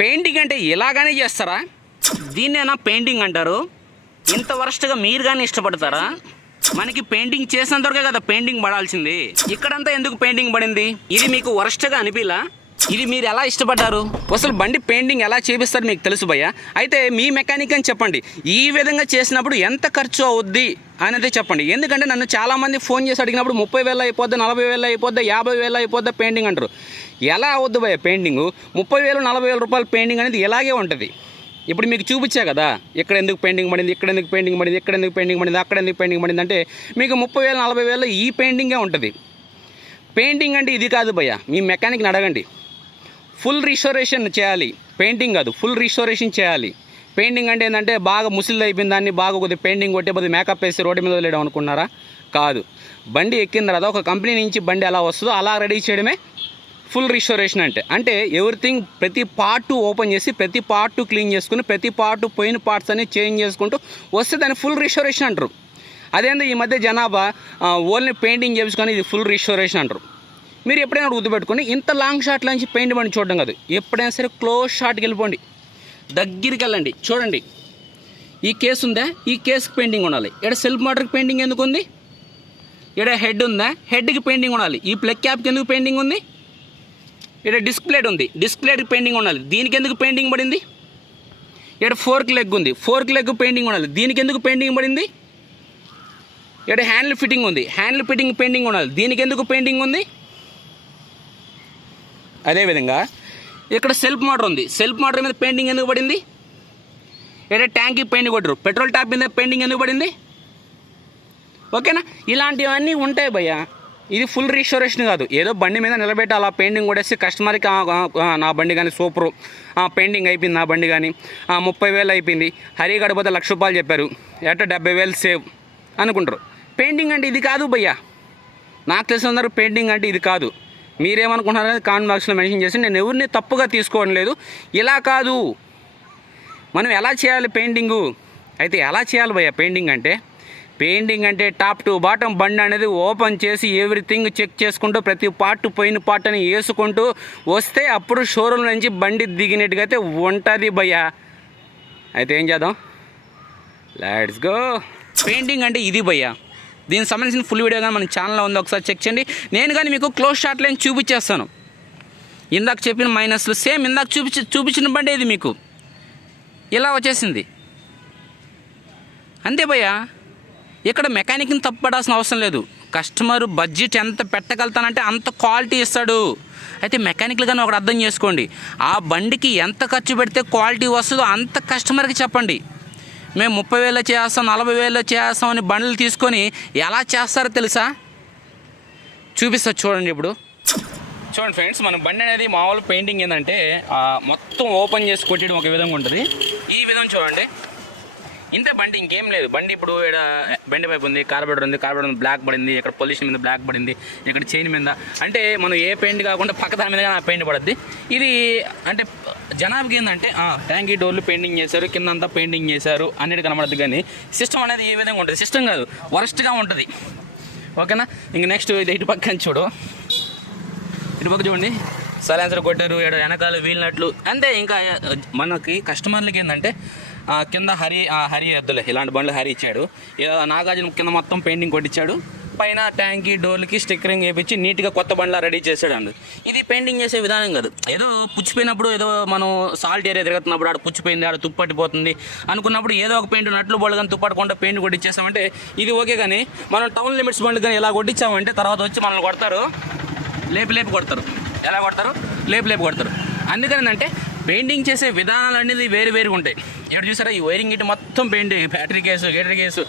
Painting అంటే ఇలాగానే చేస్తారా? దీన్నేనా painting అంటారు? ఇంత వరస్ట్గా మీరు కానీ ఇష్టపడతారా? మనకి పెయింటింగ్ చేసినంతవరకే కదా పెయింటింగ్ పడాల్సింది. ఇక్కడంతా ఎందుకు పెయింటింగ్ పడింది? ఇది మీకు వరస్ట్గా అనిపిలా? ఇది మీరు ఎలా ఇష్టపడ్డారు? అసలు బండి పెయింటింగ్ ఎలా చేపిస్తారు మీకు తెలుసు భయ్య. అయితే మీ మెకానిక్ అని చెప్పండి, ఈ విధంగా చేసినప్పుడు ఎంత ఖర్చు అవుద్ది అనేది చెప్పండి. ఎందుకంటే నన్ను చాలామంది ఫోన్ చేసి అడిగినప్పుడు 30,000 అయిపోద్ది, 40,000 అయిపోద్ది, 50,000 అయిపోద్ది పెయింటింగ్ అంటారు. ఎలా అవుద్ది భయ్య పెయింటింగు? 30,000 40,000 రూపాయల పెయింటింగ్ అనేది ఇలాగే ఉంటుంది. ఇప్పుడు మీకు చూపించా కదా, ఇక్కడ ఎందుకు పెయింటింగ్ పడింది, ఇక్కడ ఎందుకు పెయింటింగ్ పడింది, ఇక్కడ ఎందుకు పెయింటింగ్ పడింది, అక్కడ ఎందుకు పెయింటింగ్ పడింది అంటే మీకు 30,000 40,000 ఈ పెయింటింగే ఉంటుంది. పెయింటింగ్ అంటే ఇది కాదు భయ్య. మీ మెకానిక్ని అడగండి. ఫుల్ రిస్టోరేషన్ చేయాలి, పెయింటింగ్ కాదు, ఫుల్ రిస్టోరేషన్ చేయాలి. పెయింటింగ్ అంటే ఏంటంటే బాగా ముసిల్ అయిపోయిన దాన్ని బాగా కొద్దిగా పెయింటింగ్ కొట్టే బదులు మేకప్ వేసి రోడ్డు మీద వదిలేయడం అనుకున్నారా? కాదు. బండి ఎక్కిన తర్వాత ఒక కంపెనీ నుంచి బండి ఎలా వస్తుందో అలా రెడీ చేయడమే ఫుల్ రిస్టోరేషన్ అంటే ఎవ్రీథింగ్ ప్రతి పార్ట్ ఓపెన్ చేసి ప్రతి పార్ట్ క్లీన్ చేసుకుని ప్రతి పార్ట్ పోయిన పార్ట్స్ అన్ని చేంజ్ చేసుకుంటూ వస్తే దాన్ని ఫుల్ రిస్టోరేషన్ అంటారు. అదేందో ఈ మధ్య జనాభా ఓన్లీ పెయింటింగ్ చేసుకొని ఇది ఫుల్ రిస్టోరేషన్ అంటారు. మీరు ఎప్పుడైనా గుర్తుపెట్టుకోండి, ఇంత లాంగ్ షాట్లో నుంచి పెయింట్ బండి చూడడం కాదు. ఎప్పుడైనా సరే క్లోజ్ షాట్కి వెళ్ళిపోండి, దగ్గరికి వెళ్ళండి, చూడండి. ఈ కేసు ఉందా, ఈ కేసుకి పెయింటింగ్ ఉండాలి. ఇక్కడ సెల్ఫ్ మోటార్కి పెయింటింగ్ ఎందుకు ఉంది? ఇక్కడ హెడ్ ఉందా, హెడ్కి పెయింటింగ్ ఉండాలి. ఈ ప్లగ్ క్యాప్కి ఎందుకు పెయింటింగ్ ఉంది? ఇక్కడ డిస్క్ ప్లేట్ ఉంది, డిస్క్ ప్లేట్కి పెయింటింగ్ ఉండాలి. దీనికి ఎందుకు పెయింటింగ్ పడింది? ఇక్కడ ఫోర్క్ లెగ్ ఉంది, ఫోర్క్ లెగ్ పెయింటింగ్ ఉండాలి. దీనికి ఎందుకు పెయింటింగ్ పడింది? ఇక్కడ హ్యాండిల్ ఫిట్టింగ్ ఉంది, హ్యాండిల్ ఫిట్టింగ్ పెయింటింగ్ ఉండాలి. దీనికి ఎందుకు పెయింటింగ్ ఉంది? అదేవిధంగా ఇక్కడ సెల్ఫ్ మోటార్ ఉంది, సెల్ఫ్ మోటార్ మీద పెయింటింగ్ ఎందుకు పడింది? ఇక్కడ ట్యాంక్కి పెయింటింగ్ కొట్టరు, పెట్రోల్ ట్యాప్ మీద పెయింటింగ్ ఎందుకు పడింది? ఓకేనా? ఇలాంటివన్నీ ఉంటాయి భయ్య. ఇది ఫుల్ రిస్టోరేషన్ కాదు. ఏదో బండి మీద నిలబెట్టి అలా పెయింటింగ్ కొట్టేసి కస్టమర్కి నా బండి కానీ సూపరు, పెయింటింగ్ అయిపోయింది నా బండి కానీ, 30,000 అయిపోయింది, హరి గడిపోతే 1,00,000 రూపాయలు చెప్పారు, ఎట్ట 70,000 సేవ్ అనుకుంటారు. పెయింటింగ్ అంటే ఇది కాదు భయ్య. నాకు తెలిసినందరూ పెయింటింగ్ అంటే ఇది కాదు. మీరేమనుకుంటున్నారనేది కామెంట్ బాక్స్లో మెన్షన్ చేసి, నేను ఎవరిని తప్పుగా తీసుకోవడం లేదు. ఇలా కాదు, మనం ఎలా చేయాలి పెయింటింగు? అయితే ఎలా చేయాలి భయ్య పెయింటింగ్ అంటే? పెయింటింగ్ అంటే టాప్ టు బాటం బండి అనేది ఓపెన్ చేసి ఎవ్రీథింగ్ చెక్ చేసుకుంటూ ప్రతి పార్ట్ పోయిన పార్ట్ అని వేసుకుంటూ వస్తే అప్పుడు షోరూమ్ నుంచి బండి దిగినట్టుగా అయితే ఉంటుంది భయ్య. అయితే ఏం చేద్దాం, లెట్స్ గో. పెయింటింగ్ అంటే ఇది భయ్య. దీనికి సంబంధించిన ఫుల్ వీడియో కానీ మన ఛానల్లో ఉంది, ఒకసారి చెక్ చేయండి. నేను కానీ మీకు క్లోజ్ షాట్ లైన్ చూపించేస్తాను. ఇందాక చెప్పిన మైనస్లు సేమ్ ఇందాక చూపించిన బండి ఇది మీకు ఇలా వచ్చేసింది. అంతే భయ్య. ఇక్కడ మెకానిక్ని తప్పడాల్సిన అవసరం లేదు. కస్టమర్ బడ్జెట్ ఎంత పెట్టగలుగుతానంటే అంత క్వాలిటీ ఇస్తాడు. అయితే మెకానిక్లు కానీ ఒకటి అర్థం చేసుకోండి, ఆ బండికి ఎంత ఖర్చు పెడితే క్వాలిటీ వస్తుందో అంత కస్టమర్కి చెప్పండి. మేము 30,000 చేస్తాం, 40,000 చేస్తాం అని బండ్లు తీసుకొని ఎలా చేస్తారో తెలుసా? చూపిస్తా చూడండి. ఇప్పుడు చూడండి ఫ్రెండ్స్, మన బండి అనేది మామూలు పెయింటింగ్ ఏంటంటే మొత్తం ఓపెన్ చేసి కొట్టడం ఒక విధంగా ఉంటుంది. ఈ విధంగా చూడండి, ఇంతే బండి, ఇంకేం లేదు. బండి ఇప్పుడు ఇక్కడ బెండ్ పైపు ఉంది, కార్బోరేటర్ ఉంది, కార్బోరేటర్ బ్లాక్ పడింది, ఇక్కడ పొల్యూషన్ మీద బ్లాక్ పడింది, ఇక్కడ చైన్ మీద. అంటే మనం ఏ పెయింట్ కాకుండా పక్క దాని మీద ఆ పెయింట్ పడుద్ది. ఇది అంటే జనాభాకి ఏంటంటే ట్యాంకీ డోర్లు పెయింటింగ్ చేశారు, కింద అంతా పెయింటింగ్ చేశారు అన్నిటి కనబడద్దు. కానీ సిస్టమ్ అనేది ఏ విధంగా ఉంటుంది? సిస్టమ్ కాదు, వరస్ట్గా ఉంటుంది. ఓకేనా? ఇంక నెక్స్ట్ ఇది ఇటు పక్కన చూడు, ఇటు పక్క చూడండి, సైలెన్సర్ కొట్టారు, ఇక్కడ వెనకాల వీలినట్లు అంతే. ఇంకా మనకి కస్టమర్లకి ఏంటంటే కింద హరి ఎద్దులే ఇలాంటి బండ్లు హరి ఇచ్చాడు. నాగార్జున కింద మొత్తం పెయింటింగ్ కొట్టించాడు, పైన ట్యాంకీ డోర్లకి స్టిక్కరింగ్ వేయించి నీట్గా కొత్త బండ్లా రెడీ చేశాడు అండి. ఇది పెయింటింగ్ చేసే విధానం కాదు. ఏదో పుచ్చిపోయినప్పుడు, ఏదో మనం సాల్ట్ ఏరియా తిరుగుతున్నప్పుడు ఆడ పుచ్చిపోయింది, ఆడ తుప్పట్టిపోతుంది అనుకున్నప్పుడు ఏదో ఒక పెయింట్ నట్లు బోళ్ళు కానీ తుప్పట్టకుండా పెయింట్ కొట్టించేసామంటే ఇది ఓకే. కానీ మనం టౌన్ లిమిట్స్ బండ్లు కానీ ఇలా కొట్టించామంటే తర్వాత వచ్చి మనల్ని కొడతారు, లేపి కొడతారు. ఎలా కొడతారు? లేపి కొడతారు. అందుకని అంటే పెయింటింగ్ చేసే విధానాలు అనేది వేరుగా ఉంటాయి. ఇక్కడ చూసారా, ఈ వైరింగ్ ఇటు మొత్తం పెయింట్, బ్యాటరీ కేసు, గేటరీ కేసు,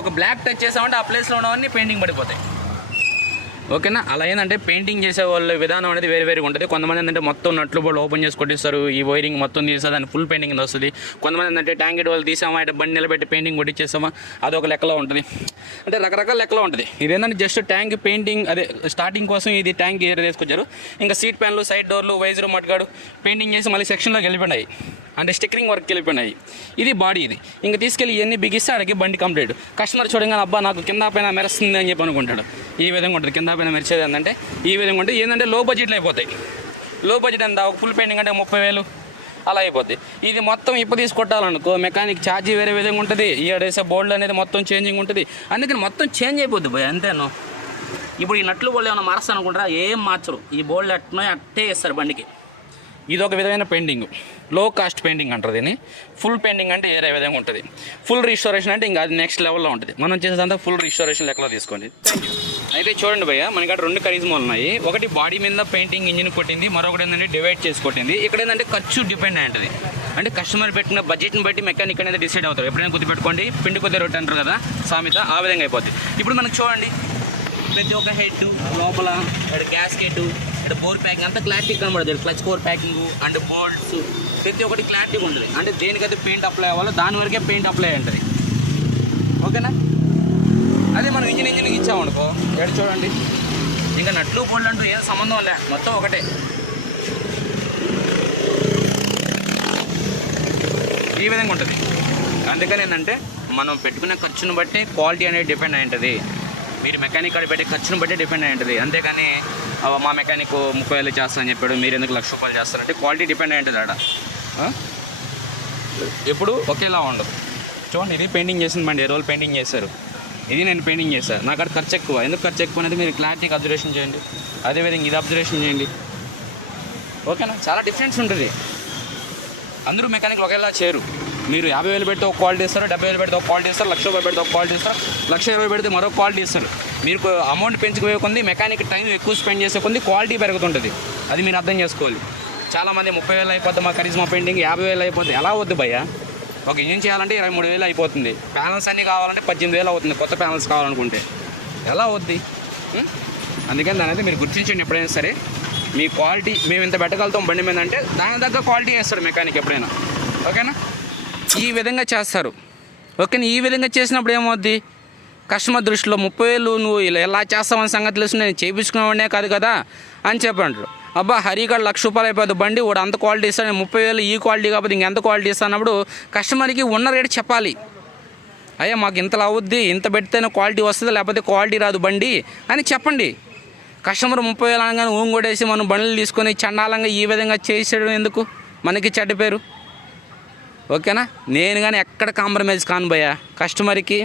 ఒక బ్లాక్ టచ్ చేసామంటే ఆ ప్లేస్లో ఉన్నవన్నీ పెయింటింగ్ పడిపోతాయి. ఓకేనా? అలా ఏంటంటే పెయింటింగ్ చేసే వాళ్ళ విధానం అనేది వేరుగా ఉంటుంది. కొంతమంది ఏంటంటే మొత్తం నట్లు బోర్డు ఓపెన్ చేసి కొట్టిస్తారు, ఈ వైరింగ్ మొత్తం తీస్తారు, దాన్ని ఫుల్ పెయింటింగ్ వస్తుంది. కొంతమంది ఏంటంటే ట్యాంక్ వాళ్ళు తీసామా, ఇటు బండి నిలబెట్టి పెయింటింగ్ కొట్టించేసామా, అదొక లెక్కలో ఉంటుంది. అంటే రకరకాల లెక్కలో ఉంటుంది. ఇదేంటంటే జస్ట్ ట్యాంక్ పెయింటింగ్, అదే స్టార్టింగ్ కోసం ఇది ట్యాంక్ ఏరియా తీసుకొచ్చారు. ఇంకా సీట్ ప్యాన్లు, సైడ్ డోర్లు, వైజరు, మట్గాడు పెయింటింగ్ చేసి మళ్ళీ సెక్షన్లోకి వెళ్ళిపోయినాయి, అంటే స్టిక్కరింగ్ వర్క్ వెళ్ళిపోయినాయి. ఇది బాడీ. ఇది ఇంకా తీసుకెళ్ళి ఇవన్నీ బిగిస్తే అడిగి బండి కంప్లీట్. కస్టమర్ చూడగానే అబ్బా నాకు కింద పైన మెరుస్తుంది అని చెప్పి అనుకుంటాడు. ఈ విధంగా ఉంటుంది. కింద పైన మెరిచేది ఏంటంటే ఈ విధంగా ఉంటుంది. ఏంటంటే లో బడ్జెట్లో అయిపోతాయి. లో బడ్జెట్ ఎంత, ఒక ఫుల్ పెయింటింగ్ అంటే 30,000, అలా అయిపోద్ది. ఇది మొత్తం తీసుకొట్టాలనుకో మెకానిక్ ఛార్జీ వేరే విధంగా ఉంటుంది, వేసే బోల్డ్ అనేది మొత్తం చేంజింగ్ ఉంటుంది. అందుకని మొత్తం చేంజ్ అయిపోద్ది భయ్, అంతేను. ఇప్పుడు ఈ నట్లు బోల్డ్ ఏమైనా మార్చాను అనుకుంటారా, ఏం మార్చరు. ఈ బోల్డ్ అట్టే వేస్తారు బండికి. ఇది ఒక విధమైన పెయింటింగ్, లో కాస్ట్ పెయింటింగ్ అంటారు దీన్ని. ఫుల్ పెయింటింగ్ అంటే వేరే విధంగా ఉంటుంది. ఫుల్ రిస్టోరేషన్ అంటే ఇంకా అది నెక్స్ట్ లెవెల్లో ఉంటుంది. మనం చేసేదంతా ఫుల్ రిస్టోరేషన్ లెక్కలో తీసుకోండి. అయితే చూడండి భయ్య, మనకి అక్కడ 2 కరిజ్మాలు ఉన్నాయి. ఒకటి బాడీ మీద పెయింటింగ్ ఇంజిన్ కొట్టింది, మరొకటి ఏంటంటే డివైడ్ చేసి కొట్టింది. ఇక్కడ ఏంటంటే ఖర్చు డిపెండ్ అయ్యింది. అంటే కస్టమర్ పెట్టిన బడ్జెట్ని బట్టి మెకానిక్ అనేది డిసైడ్ అవుతారు. ఎప్పుడైనా గుర్తుపెట్టుకోండి, పిండి కొద్ది రొట్టె అంటారు కదా సామెత, ఆ విధంగా అయిపోద్ది. ఇప్పుడు మనకు చూడండి, ప్రతి ఒక్క హెడ్ లోపల ఇక్కడ గ్యాస్కెట్, ఇక్కడ బోర్ ప్యాకింగ్ అంతా క్లారిటీ కనబడుతుంది. Clutch core packing and bolts ప్రతి ఒక్కటి క్లారిటీగా ఉంటుంది. అంటే దేనికైతే పెయింట్ అప్లై అవ్వాలో దాని వరకే పెయింట్ అప్లై ఉంటుంది. ఓకేనా? అదే మనం ఇంజిన్కి ఇచ్చామనుకో, ఇక్కడ చూడండి, ఇంకా నట్లు బోల్డ్ అంటూ ఏం సంబంధం లే, మొత్తం ఒకటే. ఈ విధంగా ఉంటుంది. అందుకని ఏంటంటే మనం పెట్టుకునే ఖర్చును బట్టి క్వాలిటీ అనేది డిపెండ్ అయి ఉంటుంది. మీరు మెకానిక్ కాడ పెట్టే ఖర్చును బట్టి డిపెండ్ అయి ఉంటుంది. అంతేకాని మా మెకానిక్ 30,000 చేస్తానని చెప్పాడు, మీరు ఎందుకు ₹1,00,000 చేస్తారంటే క్వాలిటీ డిపెండ్ అయి ఉంటుంది ఆడ. ఎప్పుడు ఒకేలా ఉండదు. చూడండి, ఇది పెయింటింగ్ చేసిన బండి, 2 రోజులు పెయింటింగ్ చేశారు. ఇది నేను పెయింటింగ్ చేశాను. నాకు అక్కడ ఖర్చు ఎక్కువ. ఎందుకు ఖర్చు ఎక్కువ అనేది మీరు క్లారిటీగా అబ్జర్వేషన్ చేయండి. అదేవిధంగా ఇది అబ్జర్వేషన్ చేయండి. ఓకేనా? చాలా డిఫరెన్స్ ఉంటుంది. అందరూ మెకానిక్లు ఒకేలా చేయరు. మీరు 50,000 పెడితే ఒక క్వాలిటీ ఇస్తారు, 70,000 పెడితే ఒక క్వాలిటీ ఇస్తారు, ₹1,00,000 పెడితే ఒక క్వాలిటీ ఇస్తారు, ₹1,20,000 పెడితే మరో క్వాలిటీ ఇస్తారు. మీరు అమౌంట్ పెంచుకునే కొంది మెకానిక్ టైం ఎక్కువ స్పెండ్ చేసే కొంది క్వాలిటీ పెరుగుతుంటుంది. అది మీరు అర్థం చేసుకోవాలి. చాలామంది 30,000 అయిపోతే మా కరిజ్మా పెయింటింగ్ 50,000 అయిపోతుంది. ఎలా అవుద్ది భయ్య? ఒక ఇంజిన్ చేయాలంటే 23,000 అయిపోతుంది. ప్యానల్స్ అన్నీ కావాలంటే 18,000 అవుతుంది. కొత్త ప్యానల్స్ కావాలనుకుంటే ఎలా అవుద్ది? అందుకని దాని అయితే మీరు గుర్తించండి. ఎప్పుడైనా సరే మీ క్వాలిటీ మేము ఇంత పెట్టగలుగుతాం బండి మీద అంటే దాని దగ్గర క్వాలిటీ వేస్తాడు మెకానిక్ ఎప్పుడైనా. ఓకేనా? ఈ విధంగా చేస్తారు. ఓకేనా? ఈ విధంగా చేసినప్పుడు ఏమవుద్ది, కస్టమర్ దృష్టిలో 30,000 నువ్వు ఎలా చేస్తావని సంగతి తెలుసు, నేను చేయించుకునేవాడినే కాదు కదా అని చెప్పంటారు. అబ్బా హరిగాడు ₹1,00,000 అయిపోతుంది బండి, వాడు అంత క్వాలిటీ ఇస్తాడు, 30,000 ఈ క్వాలిటీ కాకపోతే ఇంకెంత క్వాలిటీ ఇస్తానప్పుడు కస్టమర్కి ఉన్న రేటు చెప్పాలి. అయ్యా మాకు ఇంతలా అవుద్ది, ఇంత పెడితేనే క్వాలిటీ వస్తుంది, లేకపోతే క్వాలిటీ రాదు బండి అని చెప్పండి. కస్టమర్ 30,000 అనగానే ఊంగొడేసి మనం బండ్లు తీసుకొని చండాలంగా ఈ విధంగా చేసేయడం ఎందుకు? మనకి చెడ్డ పేరు. ఓకేనా? నేను కానీ ఎక్కడ కాంప్రమైజ్ కాను భయ్య. కస్టమర్కి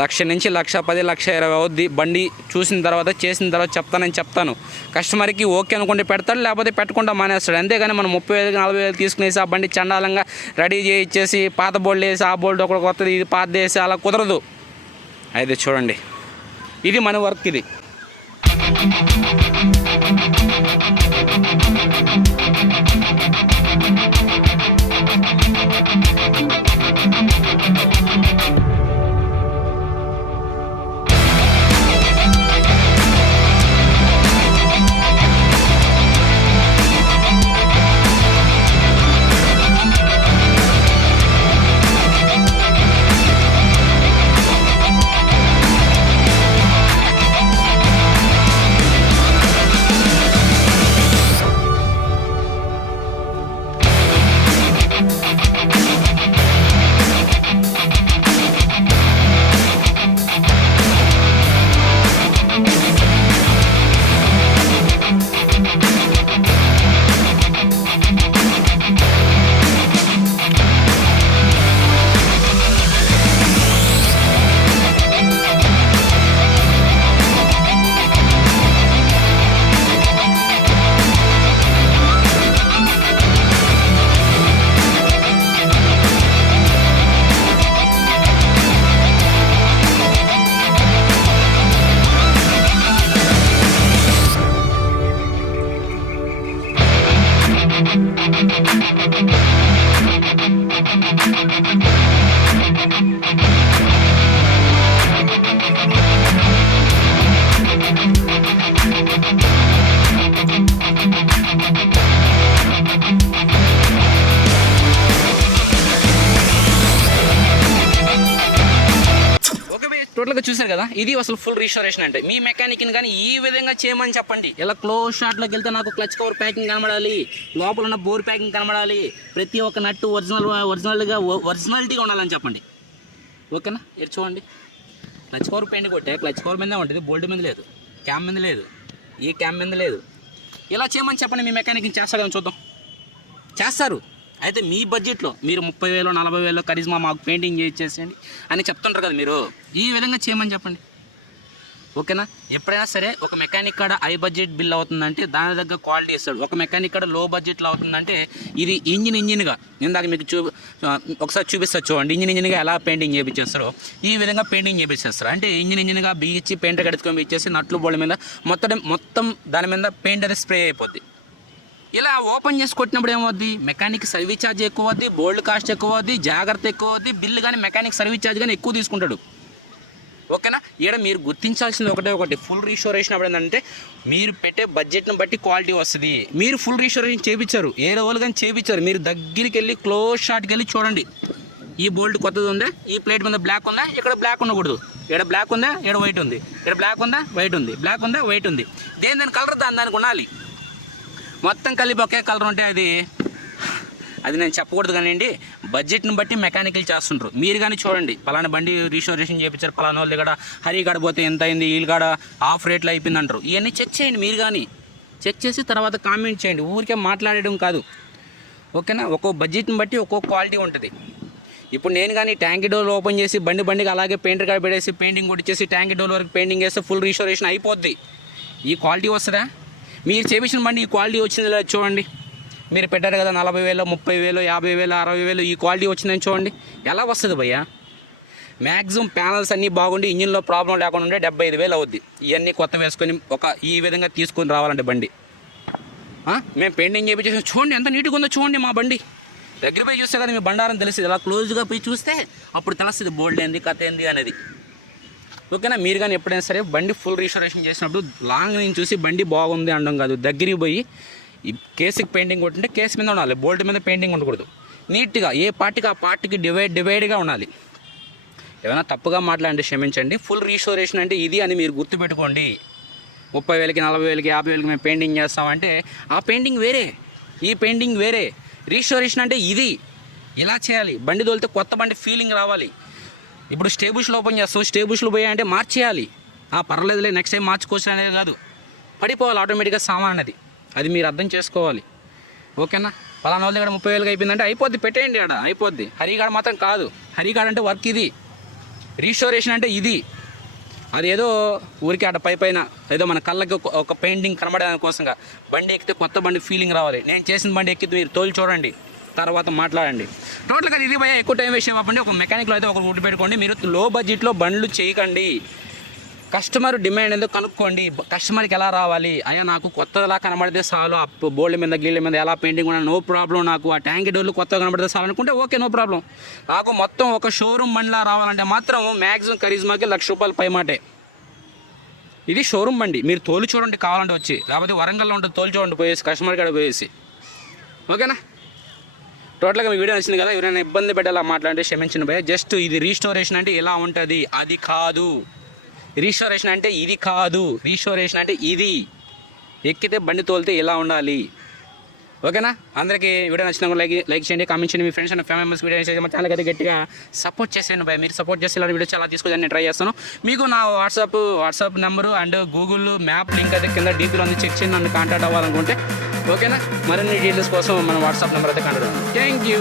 1,00,000 నుంచి 1,10,000, 1,20,000 అవుద్ది. బండి చూసిన తర్వాత చేసిన తర్వాత చెప్తాను. కస్టమర్కి ఓకే అనుకుంటే పెడతాడు, లేకపోతే పెట్టకుండా మానేస్తాడు. అంతేగాని మనం 30,000, 40,000 తీసుకునేసి ఆ బండి చండాలంగా రెడీ చేయించేసి పాత బోల్డ్ వేసి ఆ బోల్డ్ ఒకటి కొత్తది ఇది పాత వేసి అలా కుదరదు. అయితే చూడండి, ఇది మన వర్క్. ఇది టోటల్గా చూసారు కదా, ఇది అసలు ఫుల్ రిస్టోరేషన్ అంటే. మీ మెకానిక్ని కానీ ఈ విధంగా చేయమని చెప్పండి. ఇలా క్లోజ్ షాట్లోకి వెళ్తే నాకు క్లచ్ కవర్ ప్యాకింగ్ కనబడాలి, లోపల ఉన్న బోర్ ప్యాకింగ్ కనబడాలి, ప్రతి ఒక్క నట్టు ఒరిజినాలిటీగా ఉండాలని చెప్పండి. ఓకేనా? మీరు చూడండి, క్లచ్ కవర్ పెయింట్ కొట్టే క్లచ్ కవర్ మీదే ఉంటుంది, బోల్ట్ మీద లేదు, క్యామ్ మీద లేదు, ఈ క్యామ్ మీద లేదు. ఇలా చేయమని చెప్పండి. మీ మెకానిక్ని చేస్తాడని చూద్దాం. చేస్తారు. అయితే మీ బడ్జెట్లో మీరు 30,000 40,000 కరిజ్మా మాకు పెయింటింగ్ చేసేయండి అని చెప్తుంటారు కదా, మీరు ఈ విధంగా చేయమని చెప్పండి. ఓకేనా? ఎప్పుడైనా సరే ఒక మెకానిక్ కాడ హై బడ్జెట్ బిల్ అవుతుందంటే దాని దగ్గర క్వాలిటీ ఇస్తాడు. ఒక మెకానిక్ కాడ లో బడ్జెట్లో అవుతుందంటే ఇది ఇంజిన్గా ఇందాక మీకు ఒకసారి చూపిస్తారు చూడండి. ఇంజిన్గా ఎలా పెయింటింగ్ చేయించేస్తారో ఈ విధంగా పెయింటింగ్ చేయించేస్తారు. అంటే ఇంజిన్గా బిగించి పెయింట్ కడుచుకొని ఇచ్చేసి నట్లు బోర్డు మీద మొత్తం దాని మీద పెయింట్ అనేది స్ప్రే అయిపోద్ది. ఇలా ఓపెన్ చేసి కొట్టినప్పుడు ఏమవుద్ది, మెకానిక్ సర్వీస్ ఛార్జ్ ఎక్కువ అవుద్ది, బోల్డ్ కాస్ట్ ఎక్కువ అవుద్ది, జాగ్రత్త ఎక్కువ అవుద్ది, బిల్లు కానీ మెకానిక్ సర్వీస్ ఛార్జ్ కానీ ఎక్కువ తీసుకుంటాడు. ఓకేనా? ఇక్కడ మీరు గుర్తించాల్సింది ఒకటి, ఫుల్ రీస్టోరేషన్ అప్పుడు ఏంటంటే మీరు పెట్టే బడ్జెట్ని బట్టి క్వాలిటీ వస్తుంది. మీరు ఫుల్ రీస్టోరేషన్ చేయించారు, ఏ రోజులు కానీ చేయించారు, మీరు దగ్గరికి వెళ్ళి క్లోజ్ షాట్కి వెళ్ళి చూడండి. ఈ బోల్ట్ కొత్తది ఉందా, ఈ ప్లేట్ మీద బ్లాక్ ఉందా, ఇక్కడ బ్లాక్ ఉండకూడదు, ఇక్కడ బ్లాక్ ఉందా, ఇక్కడ వైట్ ఉంది, ఇక్కడ బ్లాక్ ఉందా, వైట్ ఉంది, బ్లాక్ ఉందా, వైట్ ఉంది, దాని కలర్ దానికి ఉండాలి. మొత్తం కలిపి ఒకే కలర్ ఉంటే అది నేను చెప్పకూడదు కానివ్వండి, బడ్జెట్ని బట్టి మెకానికల్ చేస్తుంటారు. మీరు కానీ చూడండి, పలానా బండి రీస్టోరేషన్ చేయించారు, పలానా వాళ్ళు ఇక్కడ హరిగాడ పోతే ఎంత అయింది, వీళ్ళు కాడ ఆఫ్ రేట్లో అయిపోయింది అంటారు. ఇవన్నీ చెక్ చేయండి, మీరు కానీ చెక్ చేసి తర్వాత కామెంట్ చేయండి, ఊరికే మాట్లాడడం కాదు. ఓకేనా? ఒక్కో బడ్జెట్ని బట్టి ఒక్కో క్వాలిటీ ఉంటుంది. ఇప్పుడు నేను కానీ ట్యాంక్ డోర్ ఓపెన్ చేసి బండికి అలాగే పెయింటర్ కాడ పెట్టేసి పెయింటింగ్ కొట్టించేసి ట్యాంక్ డోర్ వరకు పెయింటింగ్ వేస్తే ఫుల్ రీస్టోరేషన్ అయిపోద్ది. ఈ క్వాలిటీ వస్తుందా? మీరు చేపించిన బండి ఈ క్వాలిటీ వచ్చింది లేదా చూడండి. మీరు పెట్టారు కదా 40,000 30,000 50,000 60,000 ఈ క్వాలిటీ వచ్చిందని చూడండి, ఎలా వస్తుంది భయ్యా? మ్యాక్సిమం ప్యానల్స్ అన్నీ బాగుండి ఇంజిన్లో ప్రాబ్లం లేకుండా ఉంటే 75,000 అవుద్ది. ఇవన్నీ కొత్త వేసుకొని ఈ విధంగా తీసుకొని రావాలంటే బండి మేము పెయింటింగ్ చేయించేసి చూడండి ఎంత నీట్గా ఉందో చూడండి. మా బండి దగ్గర పోయి చూస్తే కదా మీ బండారం తెలుస్తుంది, అలా క్లోజ్గా పోయి చూస్తే అప్పుడు తెలుస్తుంది బోల్డ్ ఏంది కథ ఏంది అనేది. ఓకేనా? మీరు కానీ ఎప్పుడైనా సరే బండి ఫుల్ రీస్టోరేషన్ చేసినప్పుడు లాంగ్ నుంచి చూసి బండి బాగుంది అనడం కాదు, దగ్గరికి పోయి ఈ కేసుకి పెయింటింగ్ కొట్టింటే కేసు మీద ఉండాలి, బోల్ట్ మీద పెయింటింగ్ ఉండకూడదు. నీట్గా ఏ పార్టీకి ఆ పార్టీకి డివైడ్గా ఉండాలి. ఏమైనా తప్పుగా మాట్లాడండి క్షమించండి. ఫుల్ రీస్టోరేషన్ అంటే ఇది అని మీరు గుర్తుపెట్టుకోండి. 30,000 40,000 50,000 మేము పెయింటింగ్ చేస్తామంటే ఆ పెయింటింగ్ వేరే, ఈ పెయింటింగ్ వేరే. రీస్టోరేషన్ అంటే ఇది, ఇలా చేయాలి. బండి తోలితే కొత్త బండి ఫీలింగ్ రావాలి. ఇప్పుడు స్టేబుల్స్లో ఓపెన్ చేస్తాం, స్టేబుల్స్లో పోయా అంటే మార్చేయాలి. పర్లేదులే నెక్స్ట్ టైం మార్చుకోవచ్చు అనేది కాదు, పడిపోవాలి ఆటోమేటిక్గా సామాన్ అనేది. అది మీరు అర్థం చేసుకోవాలి. ఓకేనా? పలానా వాళ్ళ దగ్గర 30,000 అయిపోయిందంటే అయిపోద్ది, పెట్టేయండి, ఆడ అయిపోద్ది. హరిగాడ మాత్రం కాదు. హరిగాడ అంటే వర్క్ ఇది, రీస్టోరేషన్ అంటే ఇది. అదేదో ఊరికి ఆడ పైన ఏదో మన కళ్ళకి ఒక పెయింటింగ్ కనబడడానికి కోసంగా బండి ఎక్కితే కొత్త బండి ఫీలింగ్ రావాలి. నేను చేసిన బండి ఎక్కితే మీరు తోలు చూడండి, తర్వాత మాట్లాడండి. టోటల్గా ఇది భయ ఎక్కువ టైం వేస్ట్ అవ్వండి. ఒక మెకానిక్లో అయితే ఒక గుర్తు పెట్టుకోండి, మీరు లో బడ్జెట్లో బండ్లు చేయకండి. కస్టమర్ డిమాండ్ ఎందుకు కనుక్కోండి. కస్టమర్కి ఎలా రావాలి, అయ్యా నాకు కొత్తలా కనబడితే చాలు, ఆ బోల్డ్ మీద గీళ్ళ మీద ఎలా పెయింటింగ్ ఉన్నా నో ప్రాబ్లం, నాకు ఆ ట్యాంక్ డోర్లు కొత్తగా కనబడితే చాలు అనుకుంటే ఓకే, నో ప్రాబ్లం. నాకు మొత్తం ఒక షోరూమ్ బండిలా రావాలంటే మాత్రం మ్యాక్సిమం కరిజ్మాకి ₹1,00,000 పైమాటే. ఇది షోరూమ్ బండి, మీరు తోలు చూడండి కావాలంటే వచ్చి, లేకపోతే వరంగల్లో ఉంటుంది తోలు చూడండి పోయేసి కస్టమర్ కాడ పోయేసి. ఓకేనా? టోటల్గా మీ వీడియో నచ్చింది కదా. ఎవరైనా ఇబ్బంది పెట్టాలా మాట్లాడితే క్షమించిన భయ. జస్ట్ ఇది రీస్టోరేషన్ అంటే ఇలా ఉంటుంది, అది కాదు. రీస్టోరేషన్ అంటే ఇది కాదు, రీస్టోరేషన్ అంటే ఇది. ఎక్కితే బండి తోలితే ఇలా ఉండాలి. ఓకేనా? అందరికీ వీడియో నచ్చిన లైక్ చేయండి, కామెంట్ చేయండి. మీ friends and family members video చేసి మా ఛానల్ అయితే గట్టిగా సపోర్ట్ చేసేయండి భయ. మీరు సపోర్ట్ చేస్తే ఇలాంటి వీడియో చాలా తీసుకొని నేను ట్రై చేస్తాను. మీకు నా WhatsApp number and Google map link అయితే కింద డీపీలో ఉంది, చెక్ చేయండి. నన్ను కాంటాక్ట్ అవ్వాలనుకుంటే ఓకేనా? మరిన్ని డీటెయిల్స్ కోసం మన వాట్సాప్ నెంబర్ అయితే కాంటాక్ట్ అవ్వండి. Thank you.